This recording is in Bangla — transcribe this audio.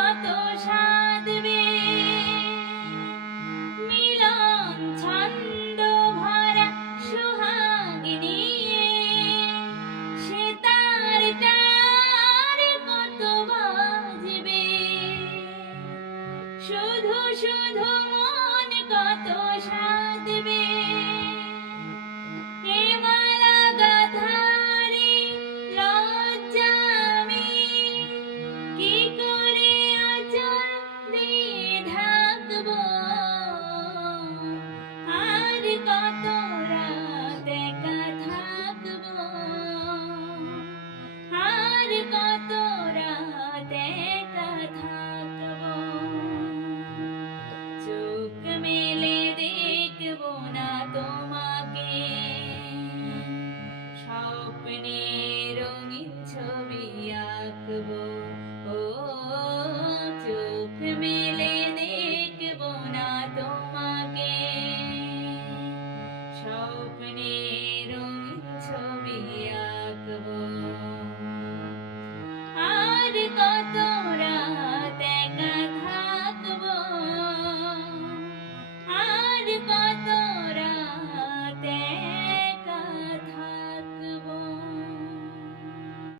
কত সাধবে মিলন ছন্দ ভরা সোহাগ নিয়ে সে তার কত বাজবে শুধু শুধু মন কত সাধবে হে মালা গাথারি লজ্জা আমি কি করে আঁচল দিয়ে ঢাকবো আর কত রাত একা থাকবো আর কত রাত একা থাকবো চোখ মেলে দেখবো না তোমাকে স্বপ্নে রঙিন ছবি আঁকবো।